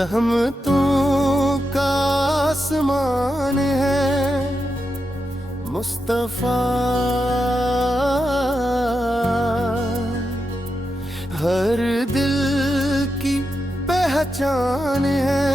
रहमतों का आसमान है मुस्तफा, हर दिल की पहचान है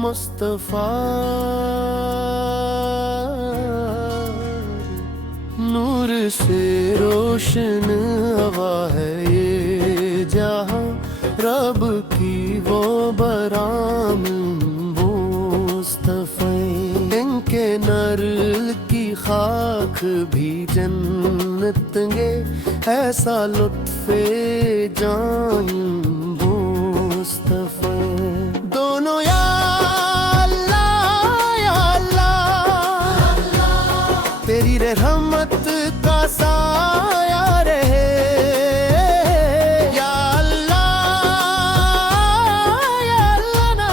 मुस्तफा। नूर से रोशन हवा है ये जहां, रब की वो बराम मुस्तफा। इनके नर्ल की खाक भी जन्नत गे, ऐसा लुत्फे जान मुस्तफा। दोनों या तेरी रहमत का साया रहे, या अल्लाह ना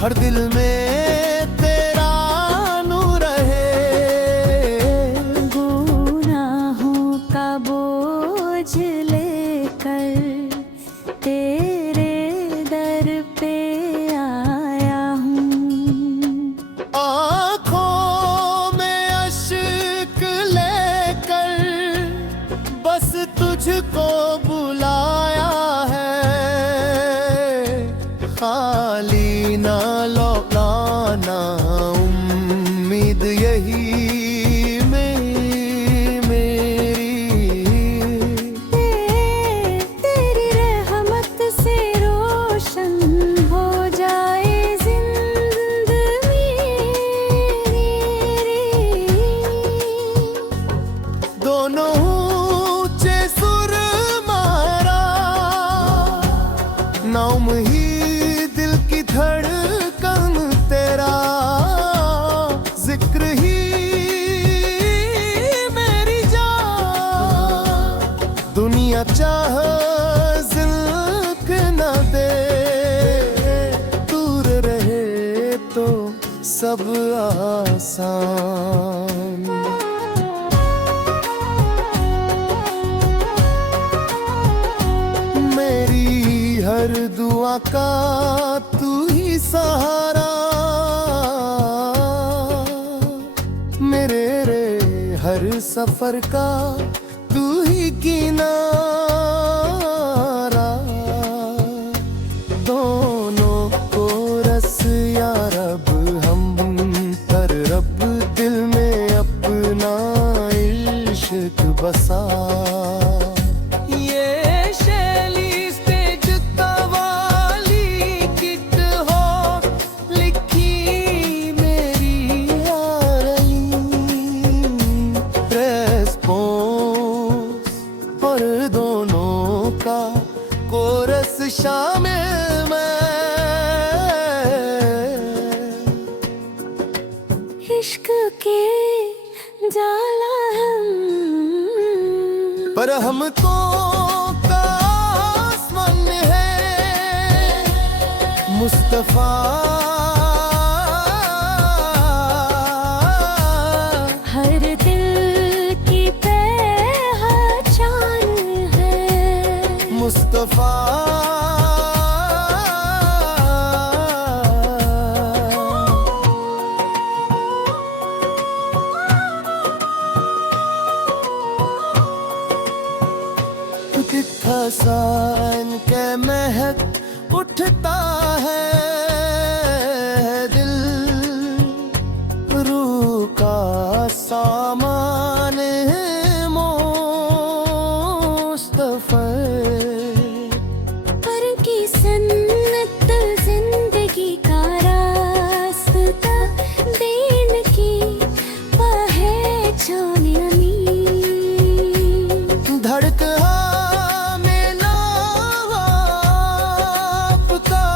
हर दिल में तेरा नूर रहे। गुनाहों का बोझ लेकर तेरे दर पे आया हूँ, बस तुझको बुलाया है। खाली ना लौटाना उम्मीद यही मेरी। तेरी रहमत से रोशन हो जाए जिंदगी मेरी। दोनों नाम ही दिल की धड़कन तेरा, जिक्र ही मेरी जान। दुनिया चाह जिल्क न दे, दूर रहे तो सब आसान। हर दुआ का तू ही सहारा, मेरे रे हर सफर का तू ही किनारा। दोनों को रस या रब हम पर रब, दिल में अपना इश्क बसा। और दोनों का कोरस शामिल में, इश्क के जाला हम पर हमको का आसमान है मुस्तफा। हर दिल की पहचान है मुस्तफा। हसन के महक उठता है दिल, रूह का सामान है मुस्तफा। पर की सन्नत जिंदगी का रास्ता, दीन की पहचान अमीन। धड़का में नाम आपका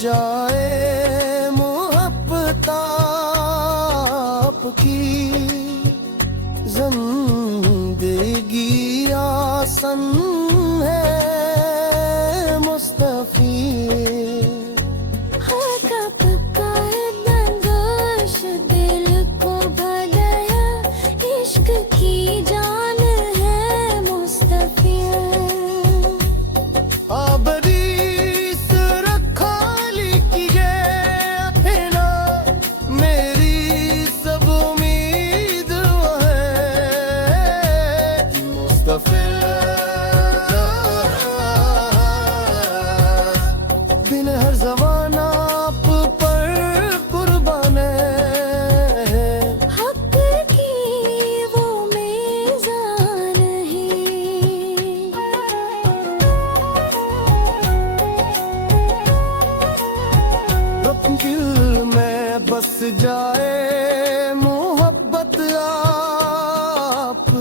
जाए मोहब्बत आपकी, जिंदगी आसन है मुस्तफी। बिन हर ज़माना आप पर कुर्बान है, हक की वो मीज़ान है। दिल में बस जाए मोहब्बत आपकी,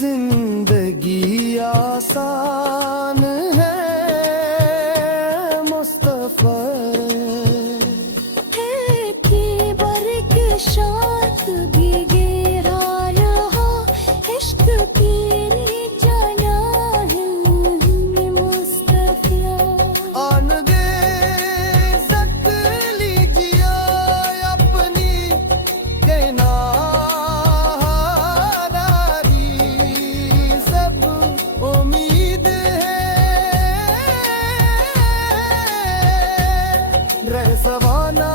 जिंदगी आसान है मुस्तफा। की बरक शात भीगे रहा, इश्क की जाना है मुस्तफा। आन दे सक लीजिए अपनी कहनादारी, सब उम्मीद है रह सवाना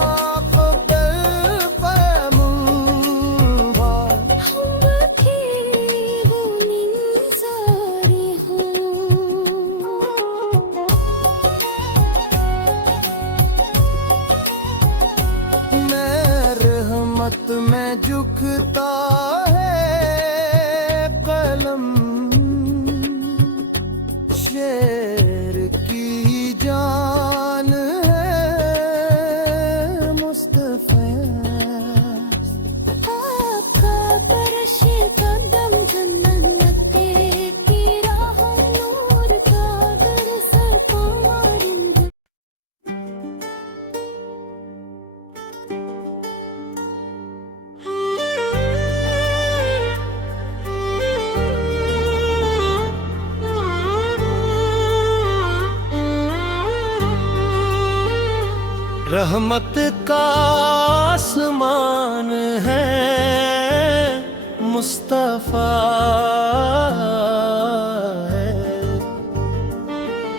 रहमत में झुकता है कलम, शेर की जान है मुस्तफा। आपका परश कदम जन्नते की राह, नूर का बरस पारिंद। रहमत का आसमान है मुस्तफा है,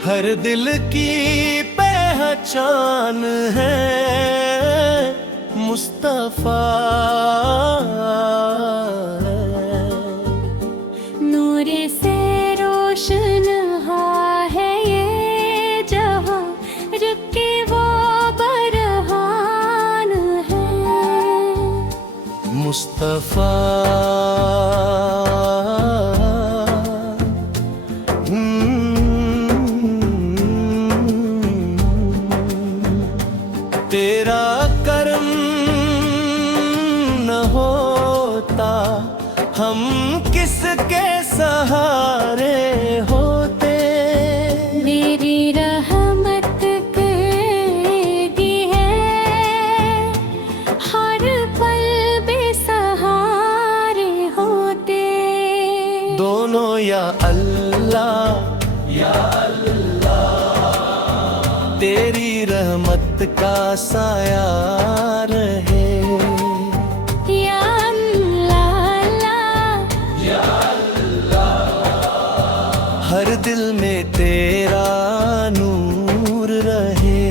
हर दिल की पहचान है मुस्तफा है। नूर से रोशन है ये जहां, रुके वो बरहान है मुस्तफा। तेरा करम न होता हम किसके सहारे होते। मेरी रहमत करती है हर पल बेसहारे होते। दोनों या अल्लाह तेरी रहमत का साया रहे। या अल्लाह, हर दिल में तेरा नूर रहे।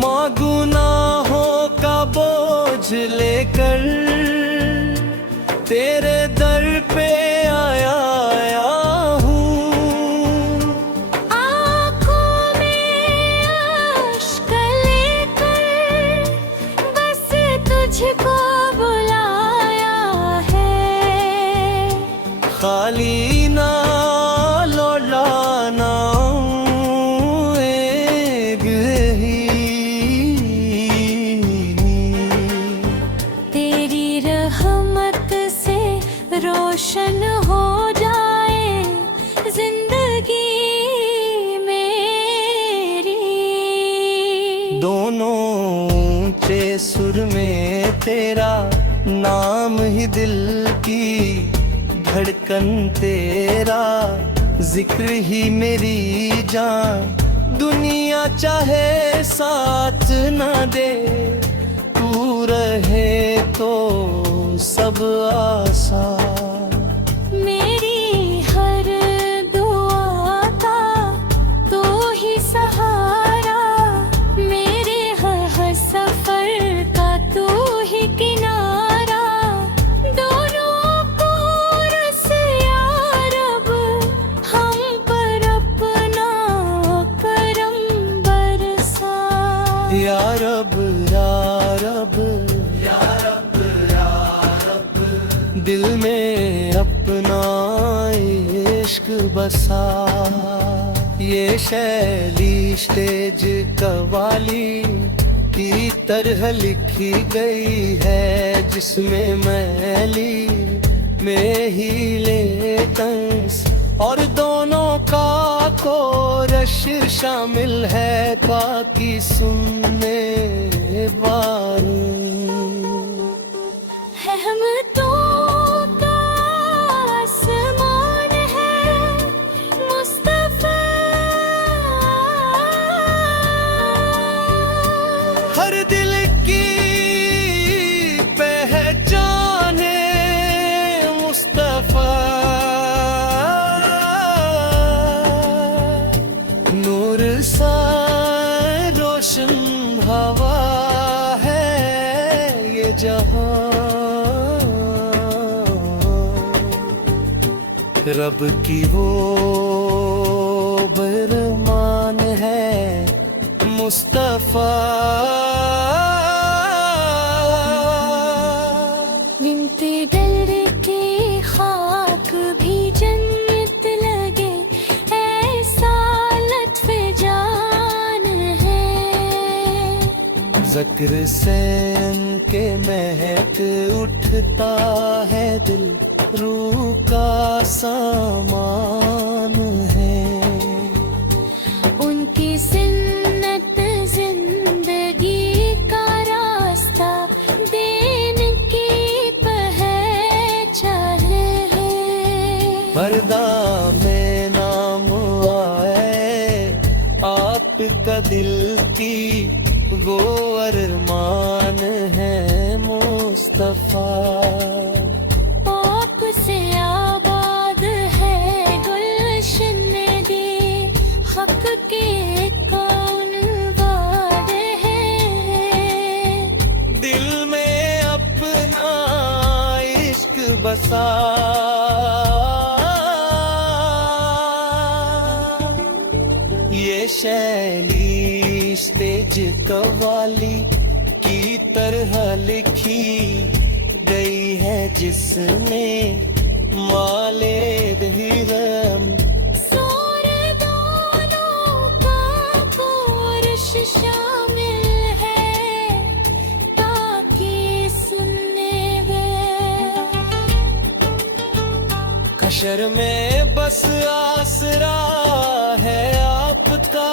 माँ गुनाहों का बोझ लेकर तेरे दर पे आया हूँ। आँखों में अश्क लेकर बस तुझको बुलाया है। खाली ना लौटाना एक ही सुर में तेरा नाम ही दिल की धड़कन तेरा जिक्र ही मेरी जान। दुनिया चाहे साथ ना दे, तू रहे तो सब आसान। मेरी हर दुआ का तू ही सहारा, मेरे हर सफर का तू ही किनारा। दोनों को रस या रब, हम पर अपना करम बरसा। या रब या रब दिल में अपना इश्क बसा। ये शैली स्टेज कवाली की तरह लिखी गई है, जिसमें मैली में ही ले तंस और दोनों का कोरश शामिल है। बाकी सुनने वालों है हम तो का आसमान है मुस्तफा। हर दिल की पहचान है मुस्तफा। नूर सा रोशन हवा है ये जहां। रब की वो बरमान है मुस्तफा। गिनते डर के खाक भी जन्नत लगे, ऐसा लत्फ जान है। ज़िक्र से के महक उठता है दिल, रूह का सामान है। उनकी सुन्नत जिंदगी का रास्ता, दिन की पहचान है। पर्दा में नाम आए आपका दिल की वो अरमान है मुस्तफा। आपसे आबाद है गुलशन दे, हक के कौन बाद है। दिल में अपना इश्क बसा। ये शैली स्टेज कवाली की तरह लिखी गई है, जिसमें माले दहिरम सोरे दोनों का कोरश शामिल है, ताकि सुनने वे। कशर में बस आसरा है आपका,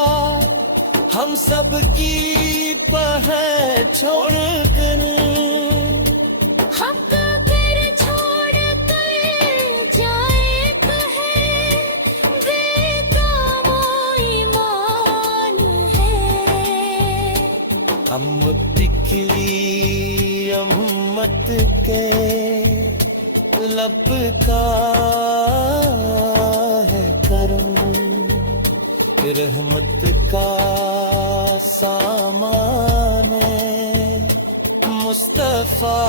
हम सब की पहल छोड़कर। हक कर छोड़ कर जाए कहे, बेकामो ईमान है। हम पिघली अम्मत के लब का है करम, रहमत का सामान है मुस्तफा।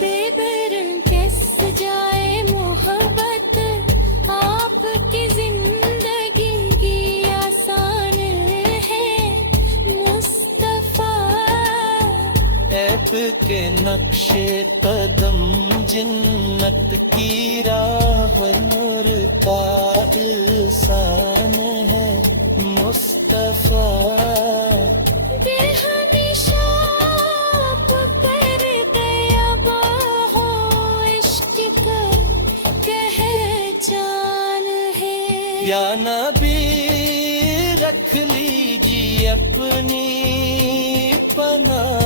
बेदरन किस जाए मोहब्बत, आपकी जिंदगी की आसान है मुस्तफा। ऐप के नक्शे कदम जिन्नत की राह, नूर का इंसान है मुस्तफा। दिल हमेशा आप पर गया बाहों, इश्क का पहचान है। या नबी रख लीजिए अपनी पनाह